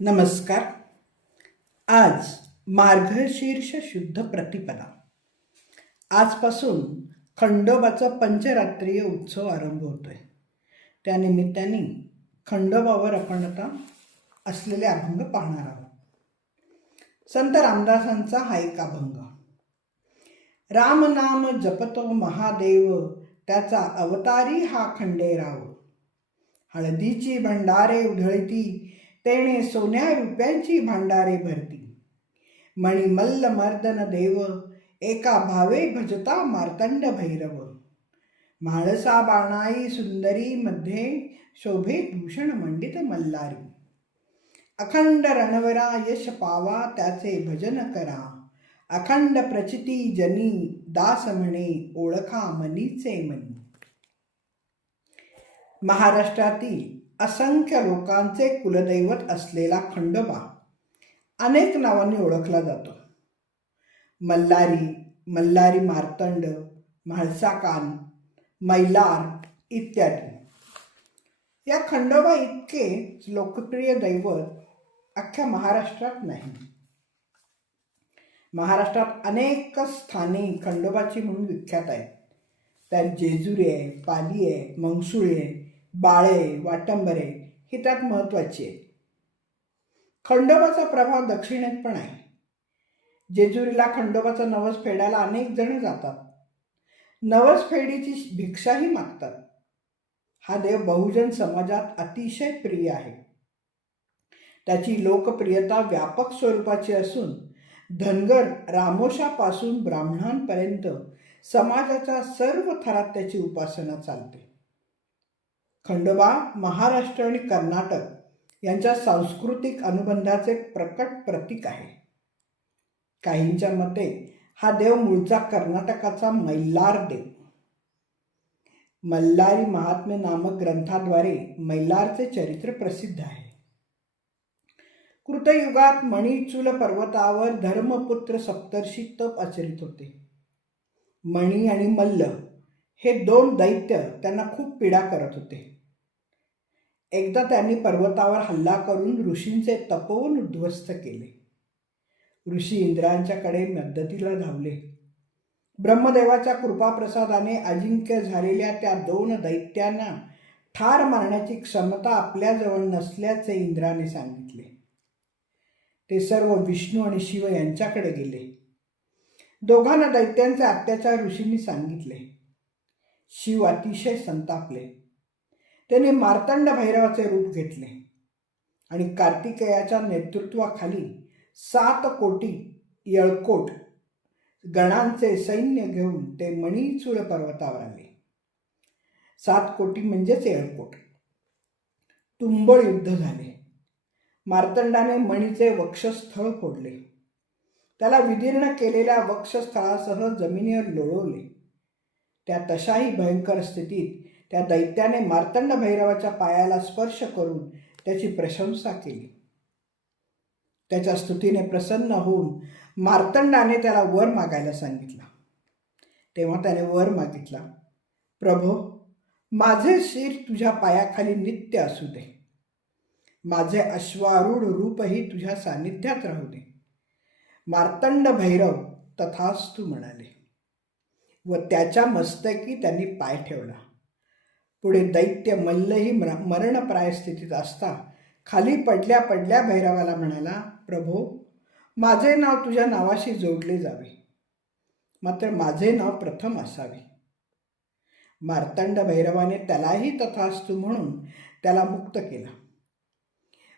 नमस्कार. आज मार्गशीर्ष शुद्ध प्रतिपदा. आजपासून खंडोबाचा पंचरात्रीय उत्सव आरंभ होतोय. त्यानिमित्ताने खंडोबावर आपण आता असलेले अभंग पाहणार आहोत. संत रामदासांचा हा एक अभंग. राम नाम जपतो महादेव त्याचा अवतारी हा खंडेराव. हळदीची भंडारे उधळती तेणे सोन्या रुपयांची भांडारे भरती. मणिमल्ल मर्दन देव एका भावे भजता मार्तंड भैरव. म्हाळसा बाणाई सुंदरी मध्ये शोभे भूषण मंडित मल्लारी. अखंड रणवरा यश पावा त्याचे भजन करा. अखंड प्रचिती जनी दास म्हणे ओळखा मनीचे मनी. महाराष्ट्रातील असंख्य लोकांचे कुलदैवत असलेला खंडोबा अनेक नावांनी ओळखला जातो. मल्लारी मल्लारी मार्तंड म्हाळसाकान मैलार इत्यादी. या खंडोबा इतके लोकप्रिय दैवत अख्ख्या महाराष्ट्रात नाही. महाराष्ट्रात अनेक स्थाने खंडोबाची म्हणून विख्यात आहेत. त्यात जेजुरी आहे पाली आहे मंगसुळी आहे बाळे वाटंबरे ही त्यात महत्त्वाची आहे खंडोबाचा प्रभाव दक्षिणेत पण आहे. जेजुरीला खंडोबाचा नवस फेडायला अनेक जण जातात. नवस फेडीची भिक्षाही मागतात. हा देव बहुजन समाजात अतिशय प्रिय आहे. त्याची लोकप्रियता व्यापक स्वरूपाची असून धनगर रामोशापासून ब्राह्मणांपर्यंत समाजाच्या सर्व थरात त्याची उपासना चालते. खंडोबा महाराष्ट्र आणि कर्नाटक यांच्या सांस्कृतिक अनुबंधाचे प्रकट प्रतीक आहे. काहींच्या मते हा देव मूळचा कर्नाटकाचा मैलार देव. मल्लारी महात्म्य नामक ग्रंथाद्वारे मैलारचे चरित्र प्रसिद्ध आहे. कृतयुगात मणिचूल पर्वतावर धर्मपुत्र सप्तर्षी तप आचरित होते. मणी आणि मल्ल हे दोन दैत्य त्यांना खूप पीडा करत होते. एकदा त्यांनी पर्वतावर हल्ला करून ऋषींचे तपोवन उद्ध्वस्त केले. ऋषी इंद्रांच्याकडे मदतीला धावले. ब्रह्मदेवाच्या कृपाप्रसादाने अजिंक्य झालेल्या त्या दोन दैत्यांना ठार मारण्याची क्षमता आपल्याजवळ नसल्याचे इंद्राने सांगितले. ते सर्व विष्णू आणि शिव यांच्याकडे गेले. दोघांना दैत्यांचे अत्याचार ऋषींनी सांगितले. शिव अतिशय संतापले. त्याने मार्तंड भैरवाचे रूप घेतले. आणि कार्तिकेयाच्या नेतृत्वाखाली सात कोटी येळकोट गणांचे सैन्य घेऊन ते मणिचूळ पर्वतावर आले. सात कोटी म्हणजेच येळकोट. तुंबळ युद्ध झाले. मार्तंडाने मणीचे वक्षस्थळ फोडले. त्याला विदीर्ण केलेल्या वक्षस्थळासह जमिनीवर लोळवले. त्या तशाही भयंकर स्थितीत त्या दैत्याने मार्तंड भैरवाच्या पायाला स्पर्श करून त्याची प्रशंसा केली. त्याच्या स्तुतीने प्रसन्न होऊन मार्तंडाने त्याला वर मागायला सांगितला. तेव्हा त्याने वर मागितला प्रभो माझे शिर तुझ्या पायाखाली नित्य असू दे. माझे अश्वारूढ रूपही तुझ्या सान्निध्यात राहू दे. मार्तंड भैरव तथास्तू म्हणाले व त्याच्या मस्तकी त्यांनी पाय ठेवला. पुढे दैत्य मल्लही मर मरणप्राय स्थितीत असता. खाली पडल्या पडल्या भैरवाला म्हणाला प्रभो माझे नाव तुझ्या नावाशी जोडले जावे. मात्र माझे नाव प्रथम असावे. मार्तंड भैरवाने त्यालाही तथास्तु म्हणून त्याला मुक्त केला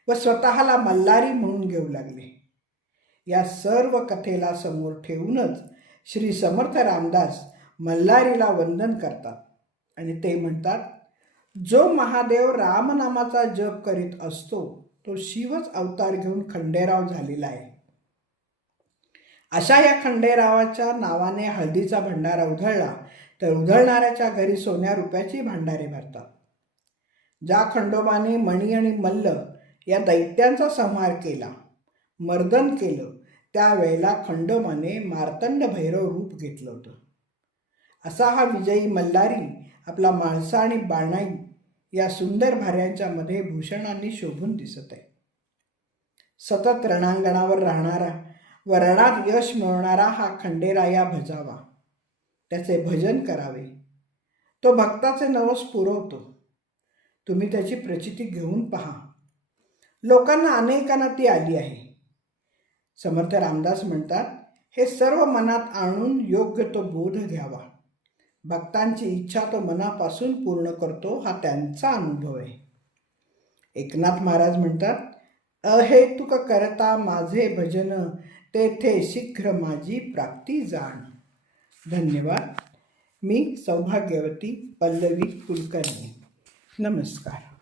व स्वतःला मल्लारी म्हणून घेऊ लागले. या सर्व कथेला समोर ठेवूनच श्री समर्थ रामदास मल्हारीला वंदन करतात आणि ते म्हणतात जो महादेव रामनामाचा जप करीत असतो तो शिवच अवतार घेऊन खंडेराव झालेला आहे. अशा या खंडेरावाच्या नावाने हळदीचा भंडारा उधळला तर उधळणाऱ्याच्या घरी सोन्या रुपयाची भांडारे भरतात. ज्या खंडोबाने मणी आणि मल्ल या दैत्यांचा संहार केला मर्दन केलं त्यावेळेला खंडोबाने मार्तंड भैरव रूप घेतलं होतं. असा हा विजयी मल्हारी आपला माळसा आणि बाणाई या सुंदर भाऱ्यांच्यामध्ये भूषणांनी शोभून दिसत आहे. सतत रणांगणावर राहणारा व रणात यश मिळवणारा हा खंडेराया भजावा. त्याचे भजन करावे. तो भक्ताचे नवस पुरवतो. तुम्ही त्याची प्रचिती घेऊन पहा. लोकांना अनेकांना ती आली आहे. समर्थ रामदास म्हणतात हे सर्व मनात आणून योग्य तो बोध घ्यावा. भक्तांची इच्छा तो मनापासून पूर्ण करतो हा त्यांचा अनुभव आहे. एकनाथ महाराज म्हणतात अहेतुक करता माझे भजन तेथे शीघ्र माझी प्राप्ती जाण. धन्यवाद. मी सौभाग्यवती पल्लवी कुलकर्णी. नमस्कार.